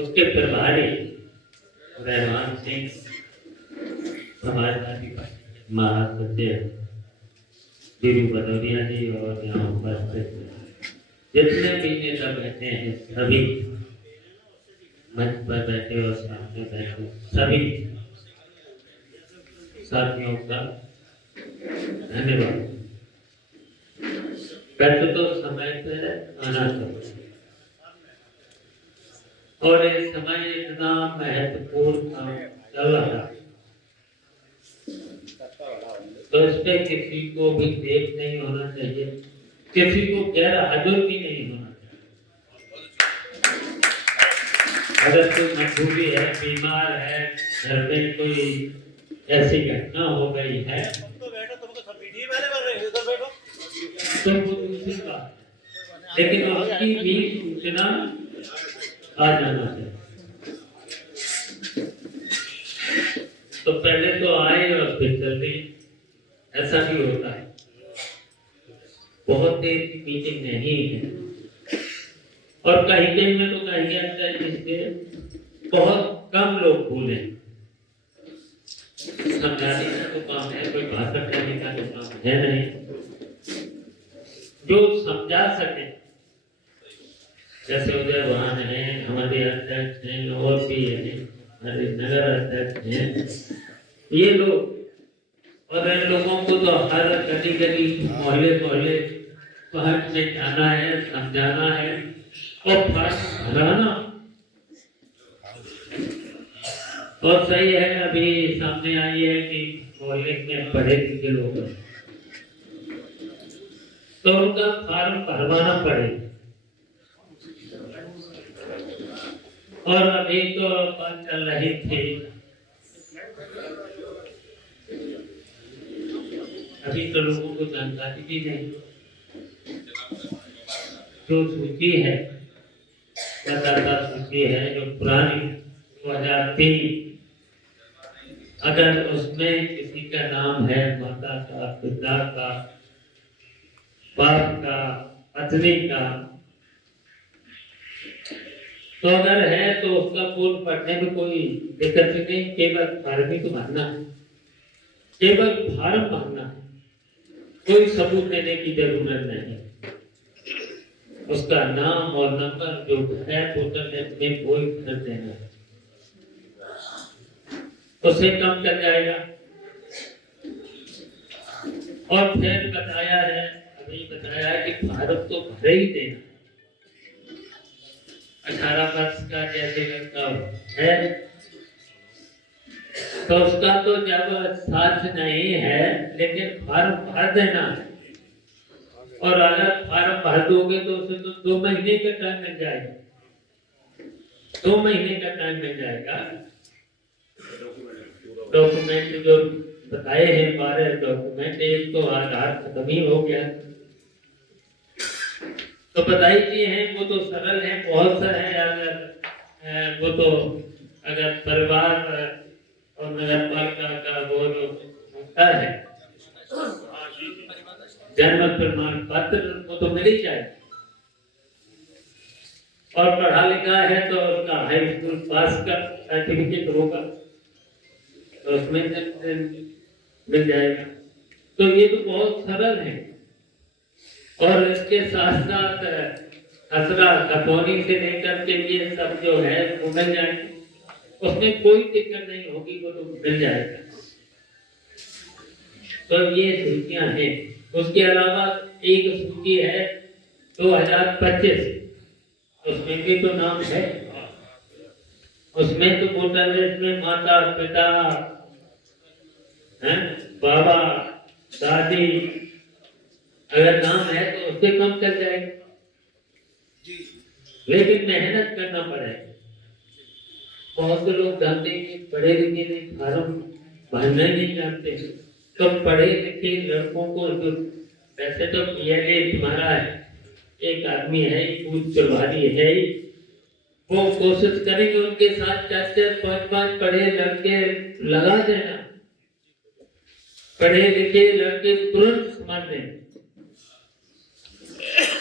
उसके प्रभारी रहमान सिंह हमारे महासचिव धीरू भदौरिया जी और यहाँ उपस्थित जितने भी नेता बैठे हैं सभी मंच पर बैठे और सामने बैठे सभी साथियों का धन्यवाद। वैसे तो समय पे आना चाहिए और इस समय इतना महत्वपूर्ण काम चल रहा है तो इस पे किसी को भी देख नहीं होना चाहिए, किसी को गैर हाजिर भी नहीं होना चाहिए। अगर कोई मजबूरी है, बीमार है, घर में कोई ऐसी घटना हो गई है तो वो दूसरी बात, लेकिन उसकी भी सूचना आ जाना चाहिए। तो पहले तो आए और फिर जल्दी, ऐसा भी होता है। बहुत देर की मीटिंग नहीं है और कहीं कहीं में तो कहीं ऐसा जिसके बहुत कम लोग बोले, समझाने का तो काम है, कोई भाषण करने का तो काम है नहीं। जो समझा सके, जैसे उदय भान है, हमारे अध्यक्ष हैं और भी है, हमारे नगर अध्यक्ष हैं, ये लोग और इन लोगों को तो हर गली गली मोहल्ले मोहल्ले पहुंच में जाना है, समझाना है और फर्ज भराना। और सही है, अभी सामने आई है कि मोहल्ले में पढ़े लिखे लोग हैं तो उनका फॉर्म भरवाना पड़ेगा। और अभी तो बात चल रही थी, अभी तो लोगों को जानकारी भी नहीं। जो सूची है, मतदाता सूची है जो पुरानी 2003, अगर उसमें किसी का नाम है, माता का, पिता का, बाप का, पत्नी का, तो अगर है तो उसका पूर्ण पढ़ने में कोई दिक्कत नहीं, केवल फार्म ही तो भरना है, केवल फार्म भरना है, कोई सबूत देने की जरूरत नहीं। उसका नाम और नंबर जो है पोर्टल में कोई भर देना है, उसे कम कर जाएगा। और फिर बताया है, अभी बताया है कि फार्म तो भरे ही देना। 18 वर्ष का जैसे लड़का है तो उसका तो जब साथ नहीं है लेकिन फॉर्म भर देना है। और अगर फॉर्म भर दोगे तो उसे तो 2 महीने का टाइम मिल जाएगा, 2 महीने का टाइम मिल जाएगा। डॉक्यूमेंट जो बताए हैं 12 डॉक्यूमेंट, एक तो आधार खत्म ही हो गया, तो बताई दिए हैं वो तो सरल है, बहुत सा है। अगर वो तो अगर परिवार और नगर पालिका का वो जो होता है जन्म प्रमाण पत्र, वो तो मिल ही जाए। और पढ़ा लिखा है तो उसका हाई स्कूल पास का सर्टिफिकेट होगा तो उसमें मिल जाएगा। तो ये तो बहुत सरल है। और इसके साथ साथ खसरा खतौनी से लेकर के ये सब जो है वो मिल जाएंगे, उसमें कोई दिक्कत नहीं होगी, वो तो मिल जाएगा। तो ये सूचियां हैं। उसके अलावा एक सूची है 2025, उसमें भी तो नाम है, उसमें तो वोटर लिस्ट में माता पिता हैं, बाबा दादी अगर नाम है तो उससे कम चल जाएगा, लेकिन मेहनत करना पड़ेगा। बहुत से लोग जानते हैं, पढ़े लिखे नहीं, फार्म भरना नहीं जानते। तो पढ़े लिखे लड़कों को जो वैसे तो पीएलए तुम्हारा है, एक आदमी है, पूछ प्रभारी है, वो कोशिश करेंगे उनके साथ 4-4-5-5 पढ़े लड़के लगा देना। पढ़े लिखे लड़के तुरंत समझ लें।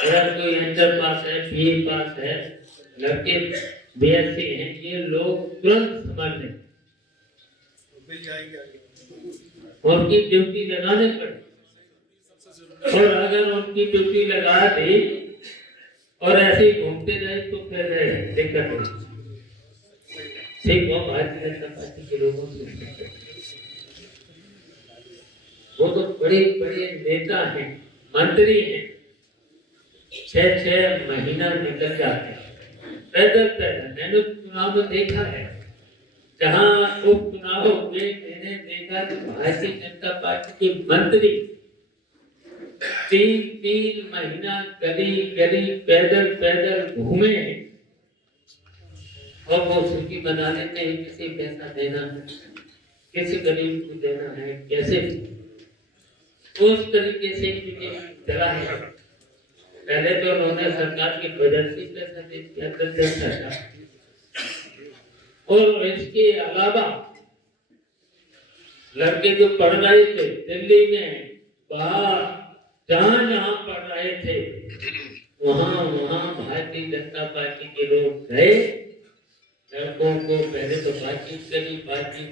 अगर कोई इंटर पास है, बीए पास है, लड़के बीएससी हैं, ये लोग तुरंत समझ लें और उनकी ड्यूटी लगाने पड़े। और अगर उनकी ड्यूटी लगा दी और ऐसे ही घूमते रहे तो फिर दिक्कत होगी। सिर्फ वो भारतीय जनता पार्टी के लोगों से, वो तो बड़े बड़े नेता हैं, मंत्री हैं, 6 महीना निकल जाते हैं पैदल पैदल। मैंने चुनाव में देखा है, जहाँ उपचुनाव हुए मैंने देखा कि भारतीय जनता पार्टी के मंत्री 3 महीना गली गली पैदल पैदल घूमे हैं और वो सूची बना लेते हैं किसे पैसा देना है, किसी गरीब को देना है, कैसे उस तरीके से चला है। पहले तो उन्होंने सरकार की बजट से पैसा देता था और इसके अलावा लड़के जो पढ़ रहे थे दिल्ली में, बाहर जहां पढ़ रहे थे वहां भारतीय जनता पार्टी के लोग गए, लड़कों को पहले तो बातचीत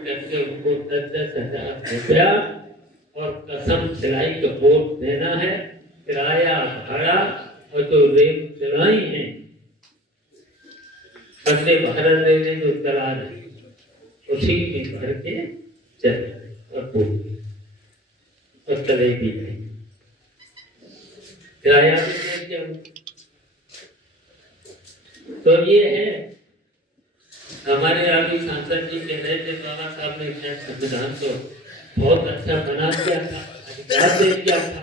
करके उनको 10,000 रुपया और कसम खिलाई का वोट देना है, किराया भाड़ा और जो रेल चलाई है वंदे भारत रेल जो चला रही उसी में भर के चले और चले भी नहीं, किराया भी दे। तो ये है हमारे अभी सांसद जी कह रहे थे बाबा साहब ने संविधान को बहुत अच्छा बना दिया था, अधिकार दे दिया था,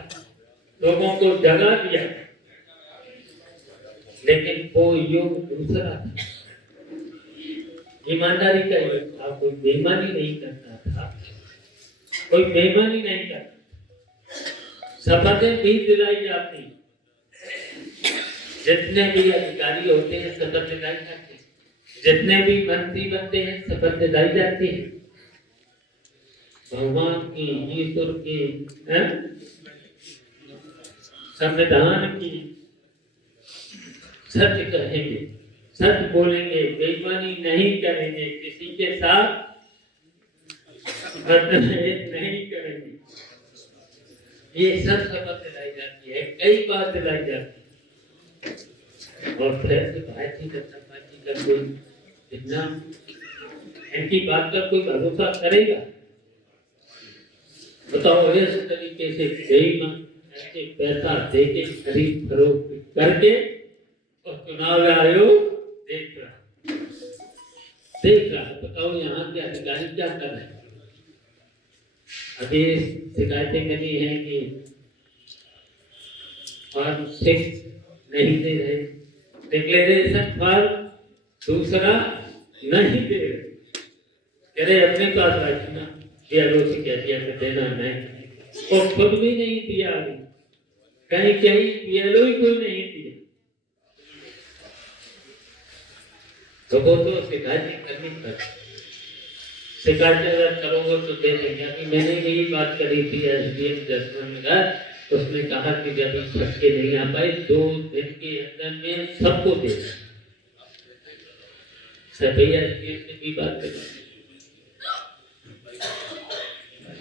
लोगों को जगा दिया, लेकिन वो युग दूसरा था, ईमानदारी का युग था, कोई बेईमानी नहीं करता था, कोई बेईमानी नहीं करता, शपथें भी दिलाई जाती, जितने भी अधिकारी होते हैं शपथ दिलाई जाती, जितने भी मंत्री बनते हैं शपथ दिलाई जाती है, भगवान की, ईश्वर की, संविधान की, सत्य कहेंगे, सत्य बोलेंगे, बेईमानी नहीं करेंगे, किसी के साथ मतभेद नहीं करेंगे, ये सब शपथ दिलाई जाती है, कई बार दिलाई जाती है। और फिर भारतीय जनता पार्टी का कोई इतना इनकी बात पर कोई भरोसा करेगा? बताओ, इस तरीके से बेईमान ऐसे पैसा देके खरीद फरोख्त करके और चुनाव आयोग देख रहा, बताओ यहाँ के अधिकारी क्या कर रहे हैं? अभी शिकायतें मिली हैं कि फॉर्म 6 नहीं दे रहे, डिक्लेरेशन फॉर्म दूसरा नहीं दे रहे, कह रहे अपने पास रखना, बीएलओ से कह दिया कि देना नहीं, और खुद भी नहीं दिया, कहीं बीएलओ ही कोई नहीं दिया, तो वो तो शिकायत करनी पड़ती, शिकायत अगर करोगे तो दे देंगे। अभी मैंने यही बात करी थी एसडीएम जसवंत का, उसने कहा कि जब छक्के नहीं आ पाए 2 दिन के अंदर में सबको दे सभी एसडीएम से भी बात करी,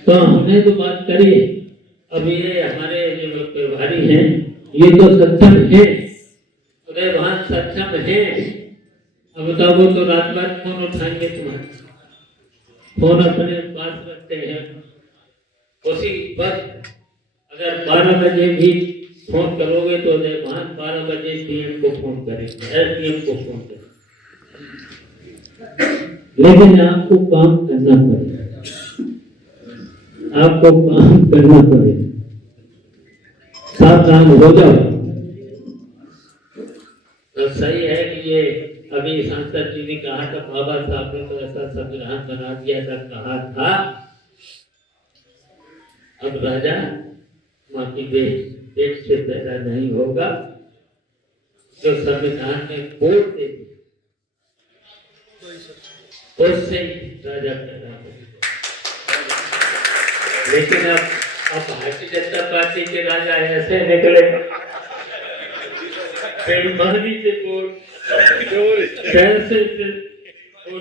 तो हमने तो बात करी। अब ये हमारे जो प्रभारी हैं ये तो सक्षम है, उदयभान सक्षम है, अब बताओ वो तो रात भर फोन उठाएंगे, तुम्हारे फोन अपने पास रखते हैं, उसी पर अगर 12 बजे भी फोन करोगे तो उदयभान 12 बजे सीएम को फोन करेंगे, एसडीएम को फोन करेंगे, लेकिन आपको काम करना पड़ेगा, आपको काम करना पड़ेगा, सावधान हो जाओ। तो सही है कि ये अभी सांसद जी ने कहा था, बाबा साहब ने तो ऐसा संविधान बना दिया था, कहा था अब राजा माफी देश से पैदा नहीं होगा, जो संविधान में वोट दे उससे राजा पैदा होगा। लेकिन अब भारतीय जनता पार्टी के राजा ऐसे निकले, बेईमानी से वोट कैसे और